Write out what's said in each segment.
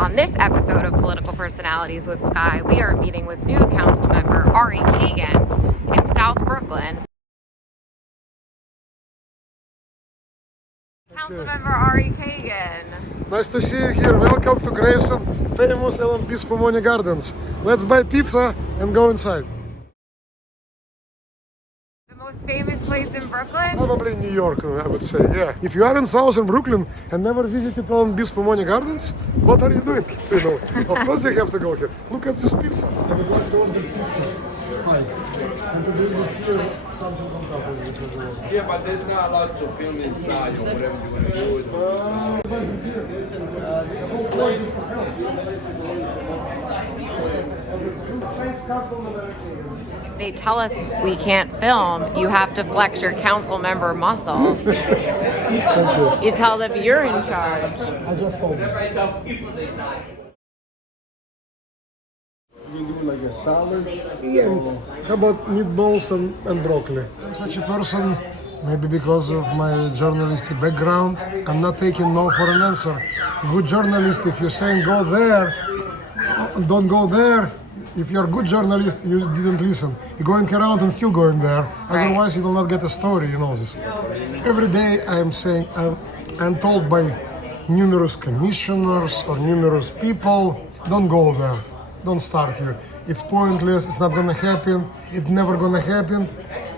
On this episode of Political Personalities with Skye, we are meeting with new council member Ari Kagan in South Brooklyn. Council member Ari Kagan. Nice to see you here. Welcome to Gravesend, famous LNB Spumoni Gardens. Let's buy pizza and go inside. Most famous place in Brooklyn? Probably New York, I would say, yeah. If you are in Southern Brooklyn and never visited LNB Spumoni Gardens, what are you doing? You know, of course you have to go here. Look at this pizza. I would like to order pizza. Hi. And to bring here something on top of this as well. Yeah, but there's not allowed to film inside or whatever you want to do. They tell us we can't film. You have to flex your council member muscle. You tell them you're in charge. I just told them. You do like a salad? Yeah. How about meatballs and broccoli? I'm such a person, maybe because of my journalistic background, I'm not taking no for an answer. Good journalist, if you're saying go there, don't go there. If you're a good journalist, you didn't listen. You're going around and still going there. Otherwise, you will not get a story, you know this. Every day I'm saying, I'm told by numerous commissioners or numerous people, don't go there. Don't start here. It's pointless, it's not gonna happen, it's never gonna happen,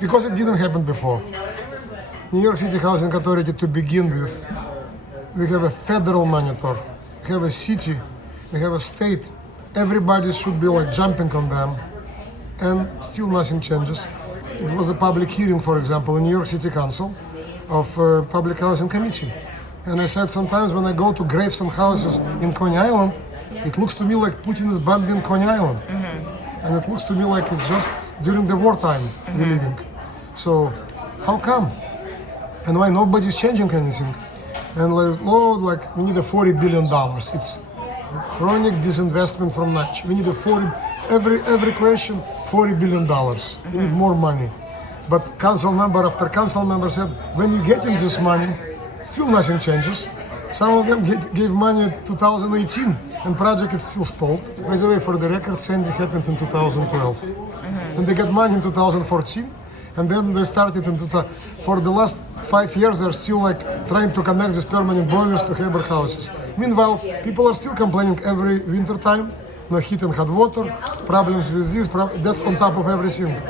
because it didn't happen before. New York City Housing Authority, to begin with, we have a federal monitor, we have a city, we have a state. Everybody should be like jumping on them, and still nothing changes. It was a public hearing, for example, in New York City Council of Public Housing Committee. And I said sometimes when I go to Gravesend houses in Coney Island, it looks to me like Putin is bombing Coney Island. Mm-hmm. And it looks to me like it's just during the wartime we're living. So how come? And why nobody's changing anything? And like, oh, like we need a $40 billion. It's chronic disinvestment from NACH. We need a every question, $40 billion. We need more money. But council member after council member said, when you get in this money, still nothing changes. Some of them gave money in 2018 and project is still stalled. By the way, for the record, Sandy happened in 2012. And they got money in 2014 and then they started in for the last 5 years they're still like trying to connect these permanent boilers to Haber houses. Meanwhile, people are still complaining every winter time, no heat and hot water, problems with this, that's on top of everything.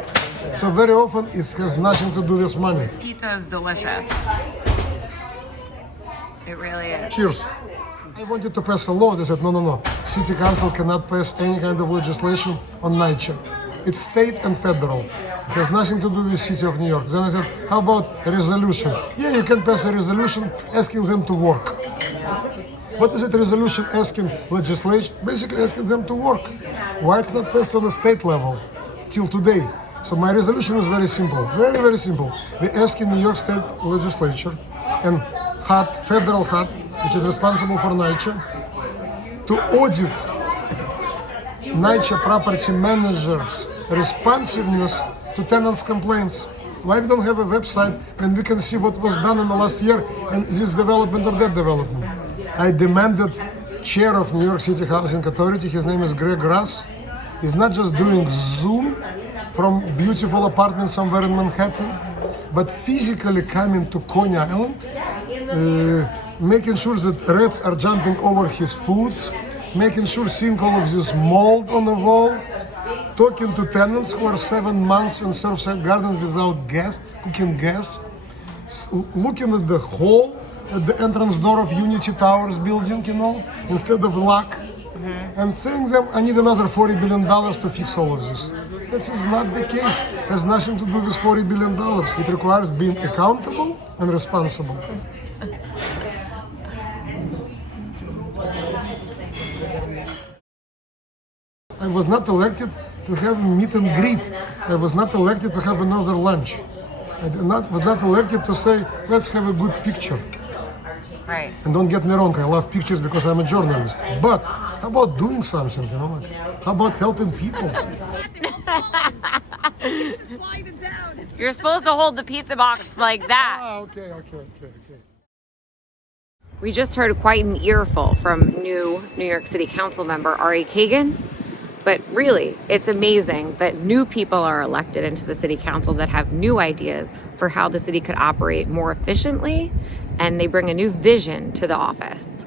So very often it has nothing to do with money. Pizza is delicious. It really is. Cheers. I wanted to pass a law. They said, no. City Council cannot pass any kind of legislation on nature. It's state and federal. It has nothing to do with City of New York. Then I said, how about a resolution? Yeah, you can pass a resolution asking them to work. What is it, resolution asking legislation? Basically asking them to work. Why it's not passed on the state level till today? So my resolution is very simple, very, very simple. We ask in New York State Legislature and federal HUD, which is responsible for NYCHA, to audit NYCHA property managers' responsiveness to tenants' complaints. Why we don't have a website when we can see what was done in the last year and this development or that development? I demanded chair of New York City Housing Authority, his name is Greg Russ. He's not just doing Zoom from beautiful apartment somewhere in Manhattan, but physically coming to Coney Island, making sure that rats are jumping over his foods, making sure seeing all of this mold on the wall, talking to tenants who are 7 months in Surfside Gardens without gas, cooking gas, looking at the hole at the entrance door of Unity Towers building, you know, instead of lock, and saying them, I need another $40 billion to fix all of this. This is not the case. It has nothing to do with $40 billion. It requires being accountable and responsible. I was not elected to have a meet and greet. I was not elected to have another lunch. I was not elected to say, let's have a good picture. Right. And don't get me wrong, I love pictures because I'm a journalist. But how about doing something, you know? How about helping people? You're supposed to hold the pizza box like that. Okay. We just heard quite an earful from new New York City Council member Ari Kagan. But really, it's amazing that new people are elected into the city council that have new ideas for how the city could operate more efficiently, and they bring a new vision to the office.